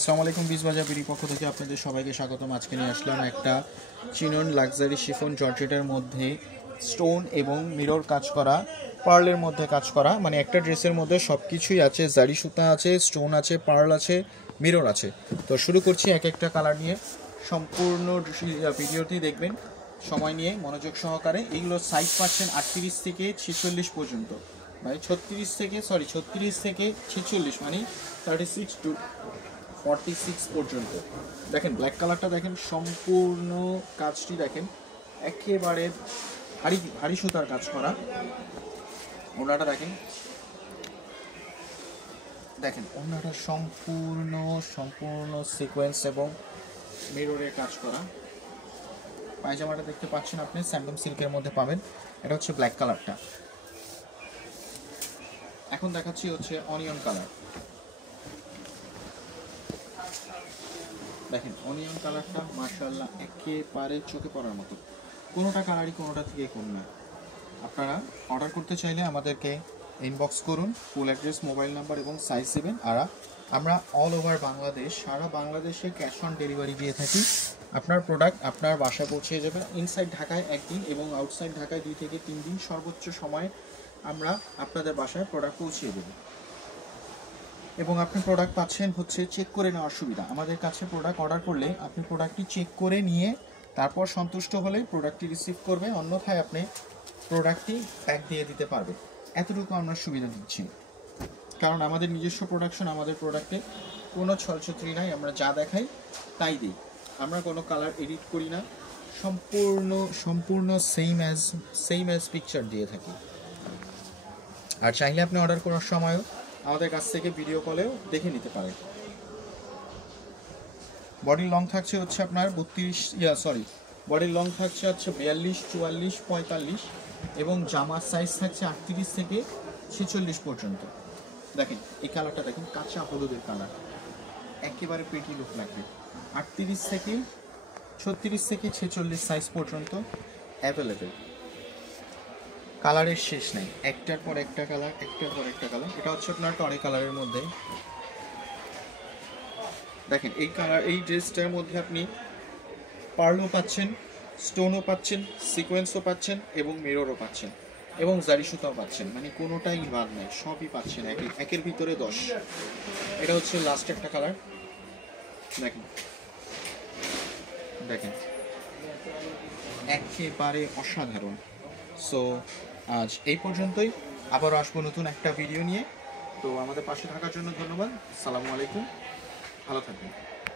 আসসালামু আলাইকুম, বিজবাজার বিডি পক্ষ থেকে আপনাদের সবাইকে স্বাগতম। আজকে নিয়ে আসলাম একটা চিনন লাক্সারি শিফন জর্জেটের মধ্যে স্টোন এবং মিরর কাজ করা, পার্লের মধ্যে কাজ করা, মানে একটা ড্রেসের মধ্যে সব কিছুই আছে। জারি সুতা আছে, স্টোন আছে, পার্ল আছে, মিরর আছে। তো শুরু করছি এক একটা কালার নিয়ে। সম্পূর্ণ ভিডিওটি দেখবেন সময় নিয়ে, মনোযোগ সহকারে। এইগুলোর সাইজ পাচ্ছেন 38 থেকে 46 পর্যন্ত, মানে 36 থেকে 46, মানে 36 টু 46 পর্যন্ত। দেখেন ব্ল্যাক কালারটা দেখেন, সম্পূর্ণ কাজটি দেখেন, একেবারে ভারী ভারী সুতার কাজ করা। ওনাটা দেখেন, ওনাটা সম্পূর্ণ সিকোয়েন্স এবং মিররের কাজ করা। পায়জামাটা দেখতে পাচ্ছেন আপনি স্যান্ডম সিল্কের মধ্যে পাবেন। এটা হচ্ছে ব্ল্যাক কালারটা। এখন দেখাচ্ছি হচ্ছে অনিয়ন কালার। দেখেন অনিয়ন কালারটা মাশাআল্লাহ একেবারে চোখে পড়ার মতো। কোনোটা কালারই কোনোটা থেকে কম না। আপনারা অর্ডার করতে চাইলে আমাদেরকে ইনবক্স করুন, ফুল অ্যাড্রেস, মোবাইল নাম্বার এবং সাইজ দেবেন। আর আমরা অল ওভার বাংলাদেশ, সারা বাংলাদেশে ক্যাশ অন ডেলিভারি দিয়ে থাকি। আপনার প্রোডাক্ট আপনার বাসায় পৌঁছে যাবে। ইনসাইড ঢাকায় 1 দিন এবং আউটসাইড ঢাকায় 2 থেকে 3 দিন সর্বোচ্চ সময় আমরা আপনাদের বাসায় প্রোডাক্ট পৌঁছিয়ে দেব। এবং আপনি প্রোডাক্ট পাচ্ছেন হচ্ছে চেক করে নেওয়ার সুবিধা। আমাদের কাছে প্রোডাক্ট অর্ডার করলে আপনি প্রোডাক্টটি চেক করে নিয়ে তারপর সন্তুষ্ট হলে প্রোডাক্টটি রিসিভ করবেন, অন্যথায় আপনি প্রোডাক্টটি প্যাক দিয়ে দিতে পারবেন। এতটুকু আমরা সুবিধা দিচ্ছি, কারণ আমাদের নিজস্ব প্রোডাকশন। আমাদের প্রোডাক্টে কোনো ছলছত্রি নাই, আমরা যা দেখাই তাই দিই। আমরা কোনো কালার এডিট করি না, সম্পূর্ণ সেম অ্যাজ পিকচার দিয়ে থাকি। আর চাইলে আপনি অর্ডার করার সময়ও আমাদের কাছ থেকে ভিডিও কলেও দেখে নিতে পারেন। বডির লং থাকছে হচ্ছে আপনার বডির লং থাকছে হচ্ছে 42, 44, 45 এবং জামার সাইজ থাকছে 38 থেকে 46 পর্যন্ত। দেখেন এই কালারটা দেখেন, কাঁচা হলুদের কালার, একেবারে প্রিটি লুক লাগবে। 38 থেকে 36 থেকে 46 সাইজ পর্যন্ত অ্যাভেলেবেল। কালারের শেষ নেই, একটার পর একটা কালার, একটার পর একটা কালার। এটা হচ্ছে আপনার টরে কালারের মধ্যে। দেখেন এই ড্রেসটার মধ্যে আপনি পার্লও পাচ্ছেন, স্টোনও পাচ্ছেন, সিকোয়েন্সও পাচ্ছেন এবং মিররও পাচ্ছেন এবং জারি সুতাও পাচ্ছেন, মানে কোনোটাই বাদ নেই, সবই পাচ্ছেন একের ভিতরে 10। এটা হচ্ছে লাস্ট একটা কালার। দেখেন একেবারে অসাধারণ। সো আজ এই পর্যন্তই, আবারও আসবো নতুন একটা ভিডিও নিয়ে। তো আমাদের পাশে থাকার জন্য ধন্যবাদ। আসসালামু আলাইকুম, ভালো থাকবেন।